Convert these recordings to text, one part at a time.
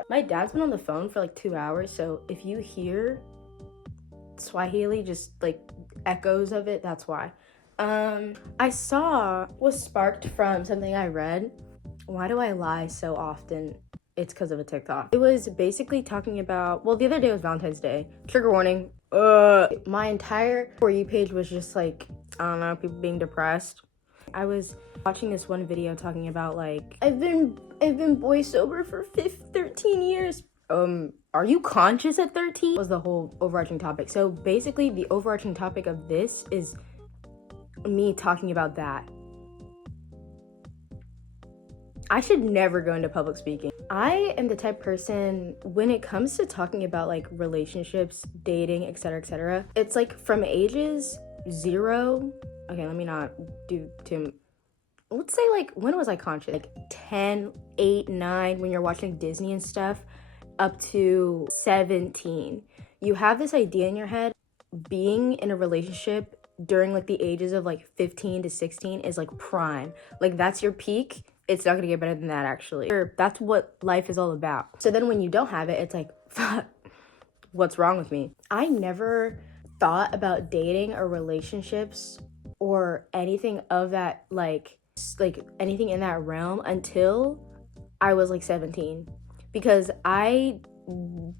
god. My dad's been on the phone for like 2 hours, so if you hear Swahili, just like echoes of it, that's why. I saw was sparked from something I read. Why do I lie so often? It's because of a TikTok. It was basically talking about, well, the other day was Valentine's Day. Trigger warning. My entire For You page was just like, I don't know, people being depressed. I was watching this one video talking about like, I've been boy sober for 13 years. Are you conscious at 13? Was the whole overarching topic. So basically the overarching topic of this is me talking about that. I should never go into public speaking. I am the type of person, when it comes to talking about like relationships, dating, etc., it's like from ages 0, okay, let me not do too, let's say like, when was I conscious? Like 10, 8, 9, when you're watching Disney and stuff, up to 17. You have this idea in your head, being in a relationship during like the ages of like 15 to 16 is like prime. Like that's your peak. It's not gonna get better than that, actually. That's what life is all about. So then when you don't have it, it's like, fuck, what's wrong with me? I never thought about dating or relationships or anything of that, like anything in that realm until I was like 17. Because I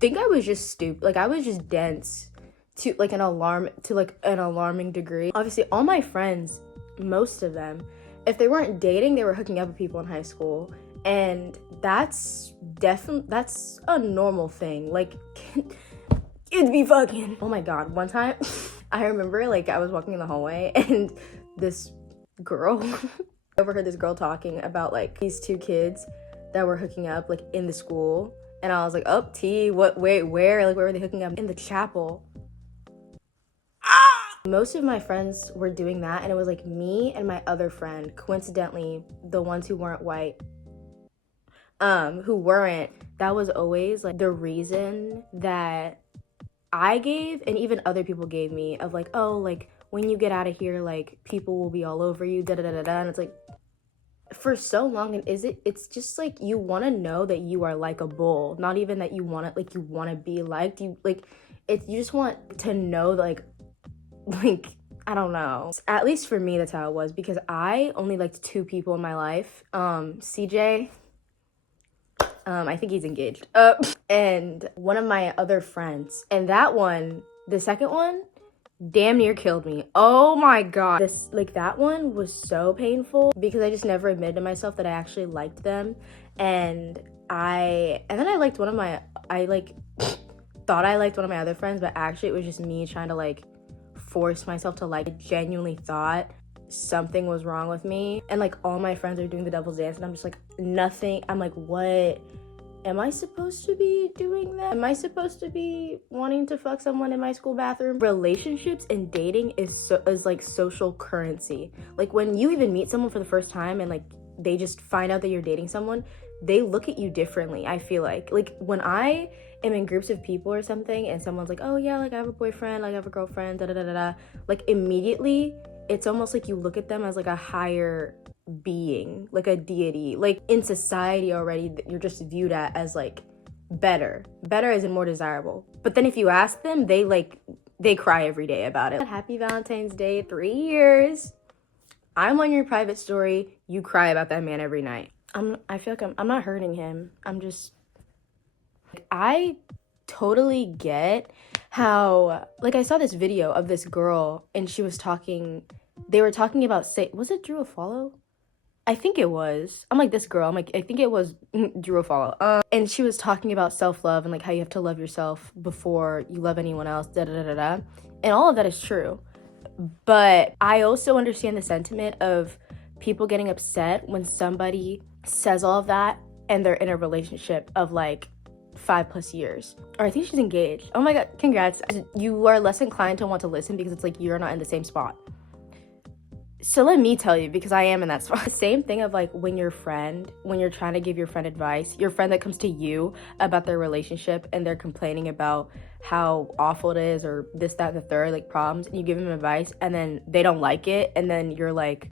think I was just stupid. Like I was just dense to like an alarming degree. Obviously, all my friends, most of them, if they weren't dating, they were hooking up with people in high school. And that's a normal thing. Like, it'd be fucking. Oh my god, one time, I remember like I was walking in the hallway and this girl, I overheard this girl talking about like these 2 kids that were hooking up like in the school. And I was like, oh, T, what, wait, where? Like, where were they hooking up? In the chapel. Most of my friends were doing that, and it was like me and my other friend, coincidentally, the ones who weren't white, that was always like the reason that I gave, and even other people gave me, of like, oh, like when you get out of here, like people will be all over you, and it's like, for so long, and it's just like you want to know that you are likable, not even that you want to be liked. You just want to know like I don't know. At least for me, that's how it was, because I only liked 2 people in my life. CJ, I think he's engaged. And one of my other friends. And that one, the second one, damn near killed me. Oh my god. That one was so painful because I just never admitted to myself that I actually liked them. And then I liked thought I liked one of my other friends, but actually it was just me trying to like force myself to like. I genuinely thought something was wrong with me, and like all my friends are doing the devil's dance and I'm just like, nothing. I'm like, what? Am I supposed to be doing that? Am I supposed to be wanting to fuck someone in my school bathroom? Relationships and dating is like social currency. Like when you even meet someone for the first time and like they just find out that you're dating someone, they look at you differently. I feel like when I am in groups of people or something and someone's like, oh yeah, like I have a boyfriend, like I have a girlfriend, like immediately it's almost like you look at them as like a higher being, like a deity. Like in society already, you're just viewed as like better as in more desirable. But then if you ask them, they cry every day about it. Happy Valentine's Day, 3 years. I'm on your private story, you cry about that man every night. I feel like I'm not hurting him. I'm just, I totally get how, like I saw this video of this girl and she was talking, they were talking about, was it Drew a follow? I think it was. I'm like, this girl, I'm like, I think it was Drew a follow. And she was talking about self-love and like how you have to love yourself before you love anyone else, And all of that is true. But I also understand the sentiment of people getting upset when somebody says all of that and they're in a relationship of like 5+ years. Or I think she's engaged. Oh my god, congrats. You are less inclined to want to listen because it's like you're not in the same spot. So let me tell you, because I am in that spot. The same thing of like when you're trying to give your friend advice, your friend that comes to you about their relationship and they're complaining about how awful it is or this, that, the third, like problems, and you give them advice and then they don't like it, and then you're like,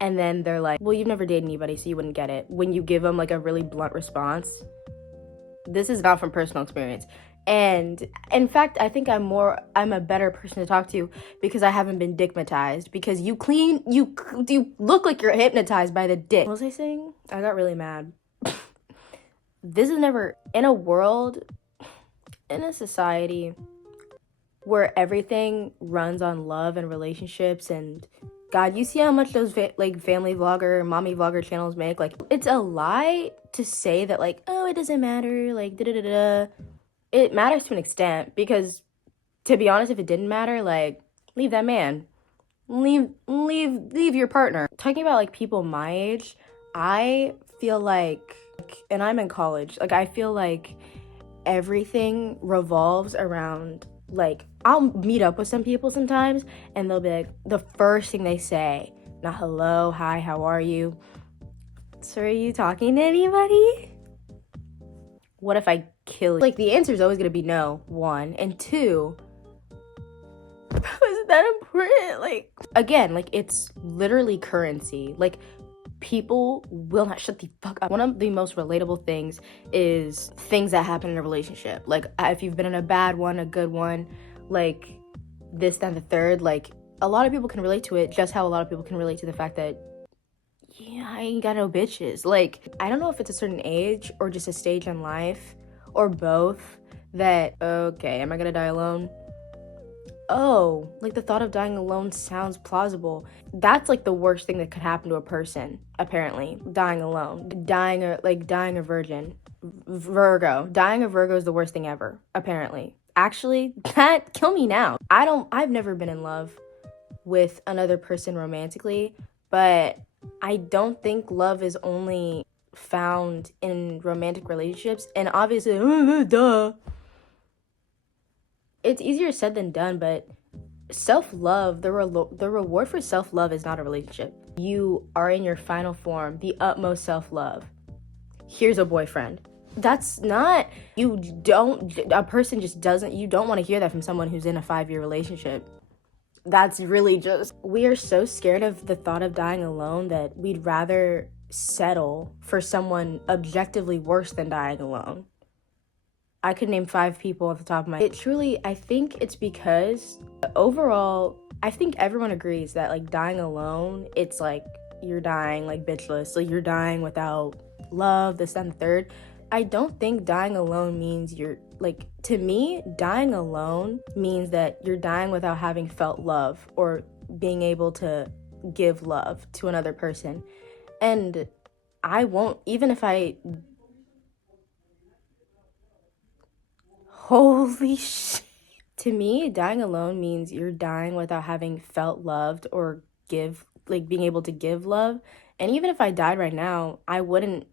And then they're like, well, you've never dated anybody, so you wouldn't get it. When you give them like a really blunt response, this is not from personal experience. And in fact, I think I'm a better person to talk to because I haven't been dickmatized. Because you look like you're hypnotized by the dick. What was I saying? I got really mad. This is never, in a world, in a society where everything runs on love and relationships, and God, you see how much those family vlogger, mommy vlogger channels make? Like, it's a lie to say that like, oh, it doesn't matter, like da-da-da-da. It matters to an extent, because to be honest, if it didn't matter, like, leave that man. Leave your partner. Talking about like people my age, I feel like, and I'm in college, like I feel like everything revolves around, like, I'll meet up with some people sometimes and they'll be like, the first thing they say, not hello, hi, how are you? So are you talking to anybody? What if I kill you? Like, the answer is always gonna be no, one, and two, is that important? Like, again, like, it's literally currency. Like, people will not shut the fuck up. One of the most relatable things is things that happen in a relationship. Like, if you've been in a bad one, a good one, like this, that, and the third, like, a lot of people can relate to it, just how a lot of people can relate to the fact that, yeah, I ain't got no bitches. Like, I don't know if it's a certain age or just a stage in life or both that, okay, am I gonna die alone? Oh, like, the thought of dying alone sounds plausible. That's like the worst thing that could happen to a person, apparently. Dying alone. Dying a virgin. Virgo. Dying a Virgo is the worst thing ever, apparently. Actually, kill me now. I've never been in love with another person romantically, but I don't think love is only found in romantic relationships. And obviously, duh. It's easier said than done, but self-love, the reward for self-love is not a relationship. You are in your final form, the utmost self-love. Here's a boyfriend. That's not, you don't want to hear that from someone who's in a 5-year relationship. That's really just, we are so scared of the thought of dying alone that we'd rather settle for someone objectively worse than dying alone. I could name 5 people off the top of my head. I think it's because overall, I think everyone agrees that like dying alone, it's like you're dying like bitchless, like you're dying without love, this, and the third. I don't think dying alone means you're, like, to me, dying alone means that you're dying without having felt love or being able to give love to another person. And I won't, even if I, holy shit. To me, dying alone means you're dying without having felt loved or being able to give love. And even if I died right now, I wouldn't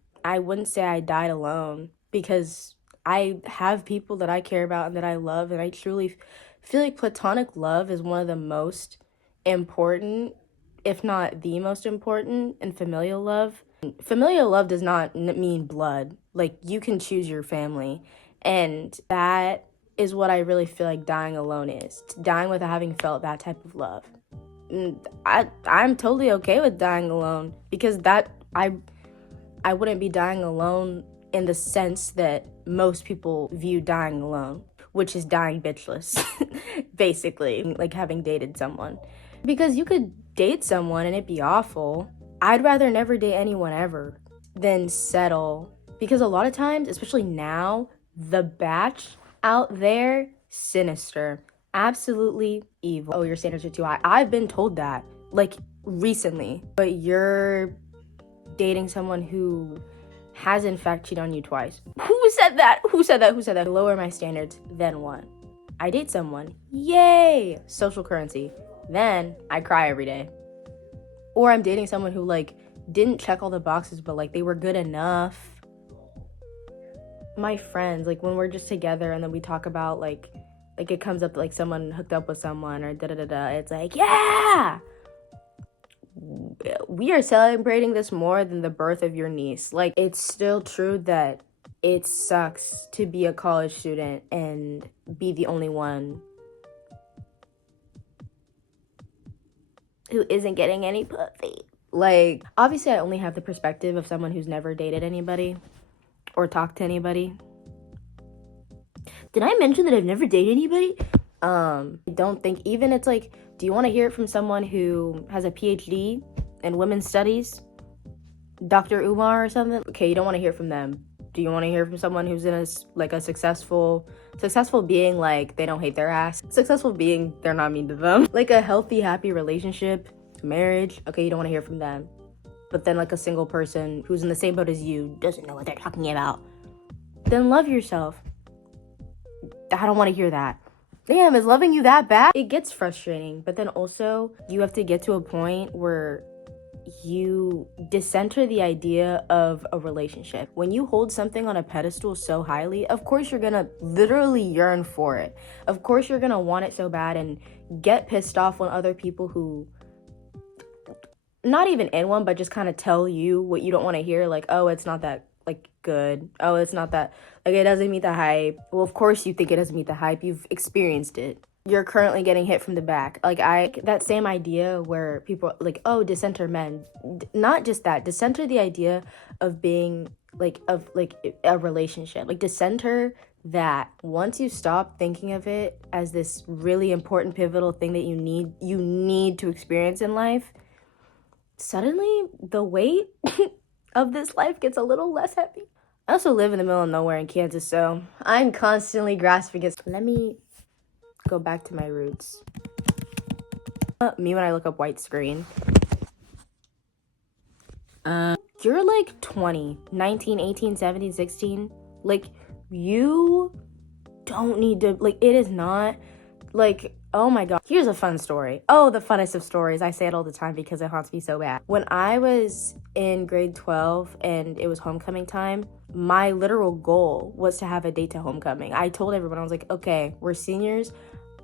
say I died alone, because I have people that I care about and that I love, and I truly feel like platonic love is one of the most important, if not the most important, and familial love. Familial love does not mean blood. Like, you can choose your family, and that is what I really feel like dying alone is. Dying without having felt that type of love. I'm totally okay with dying alone, because I wouldn't be dying alone in the sense that most people view dying alone, which is dying bitchless, basically, like having dated someone. Because you could date someone and it'd be awful. I'd rather never date anyone ever than settle, because a lot of times, especially now, the batch out there, sinister, absolutely evil. Oh, your standards are too high. I've been told that, like, recently. But you're dating someone who has in fact cheated on you twice. Who said that? Lower my standards, then what? I date someone, yay, social currency. Then I cry every day. Or I'm dating someone who, like, didn't check all the boxes, but like they were good enough. My friends, like, when we're just together and then we talk about like it comes up like someone hooked up with someone or da-da-da-da, it's like, yeah, we are celebrating this more than the birth of your niece. Like, it's still true that it sucks to be a college student and be the only one who isn't getting any pussy. Like, obviously I only have the perspective of someone who's never dated anybody or talked to anybody. Did I mention that I've never dated anybody? I don't think, even it's like, do you want to hear it from someone who has a PhD in women's studies? Dr. Umar or something? Okay, you don't want to hear from them. Do you want to hear from someone who's in a successful being, like they don't hate their ass? Successful being, they're not mean to them. Like a healthy, happy relationship, marriage. Okay, you don't want to hear from them. But then like a single person who's in the same boat as you doesn't know what they're talking about. Then love yourself. I don't want to hear that. Damn, is loving you that bad? It gets frustrating, but then also you have to get to a point where you decenter the idea of a relationship. When you hold something on a pedestal so highly, of course you're gonna literally yearn for it. Of course you're gonna want it so bad and get pissed off when other people who, not even in one, but just kind of tell you what you don't want to hear, like, oh, it's not that like good. Oh, it's not that, like, it doesn't meet the hype. Well, of course you think it doesn't meet the hype. You've experienced it. You're currently getting hit from the back. Like, that same idea where people like, oh, dissenter men. Not just that. Dissenter the idea of being like, of like a relationship. Like, dissenter that once you stop thinking of it as this really important pivotal thing that you need to experience in life, suddenly the weight of this life gets a little less heavy. I also live in the middle of nowhere in Kansas, so I'm constantly grasping at. Let me go back to my roots. Me when I look up white screen. You're like 20, 19, 18, 17, 16. Like, you don't need to, like, it is not, like, oh my god. Here's a fun story. Oh, the funnest of stories. I say it all the time because it haunts me so bad. When I was in grade 12 and it was homecoming time, my literal goal was to have a date to homecoming. I told everyone, I was like, okay, we're seniors.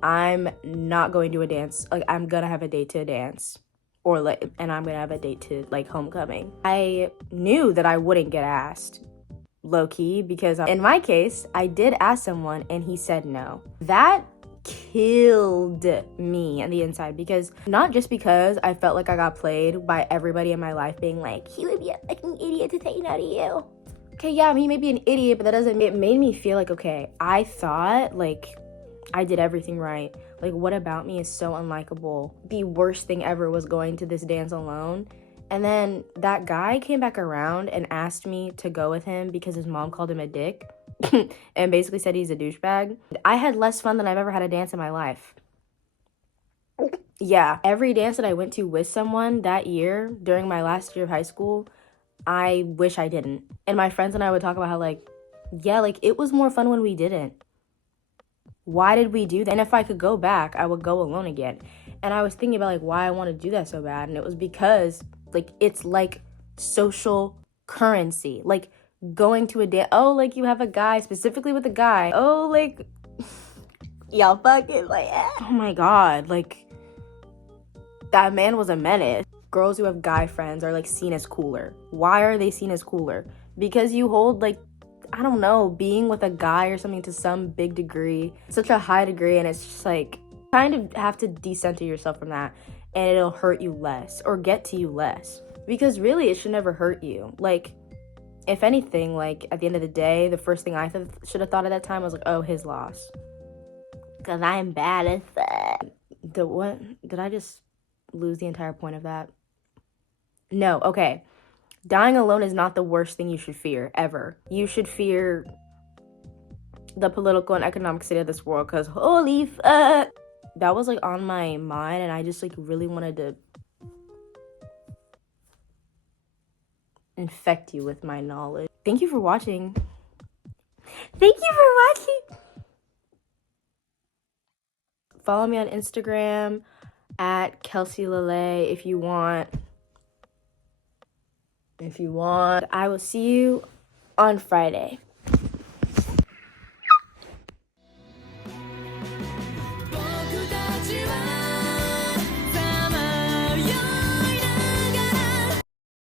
I'm not going to a dance. Like, I'm gonna have a date to a dance. Or like, and I'm gonna have a date to like homecoming. I knew that I wouldn't get asked, low-key, because in my case, I did ask someone and he said no. That killed me on the inside, because not just because I felt like I got played by everybody in my life being like, he would be a fucking idiot to say no to you. Okay, yeah, he may be an idiot, but that doesn't, it made me feel like, okay, I thought like I did everything right. Like, what about me is so unlikable? The worst thing ever was going to this dance alone. And then that guy came back around and asked me to go with him because his mom called him a dick and basically said he's a douchebag. I had less fun than I've ever had a dance in my life. Yeah, every dance that I went to with someone that year during my last year of high school, I wish I didn't. And my friends and I would talk about how, like, yeah, like, it was more fun when we didn't. Why did we do that? And if I could go back, I would go alone again. And I was thinking about like why I want to do that so bad, and it was because like it's like social currency. Like going to a dance. Oh, like you have a guy, specifically with a guy. Oh, like y'all fucking like, oh my god, like that man was a menace. Girls who have guy friends are like seen as cooler. Why are they seen as cooler? Because you hold like, I don't know, being with a guy or something to some big degree, such a high degree, and it's just like, kind of have to decenter yourself from that, and it'll hurt you less, or get to you less. Because really, it should never hurt you. Like, if anything, like, at the end of the day, the first thing I should have thought at that time was like, oh, his loss. Because I'm bad at that. What? Did I just lose the entire point of that? No, okay. Dying alone is not the worst thing you should fear, ever. You should fear the political and economic state of this world, because holy fuck. That was like on my mind, and I just like really wanted to infect you with my knowledge. Thank you for watching. Thank you for watching. Follow me on Instagram at Kelsey if you want. I will see you on Friday.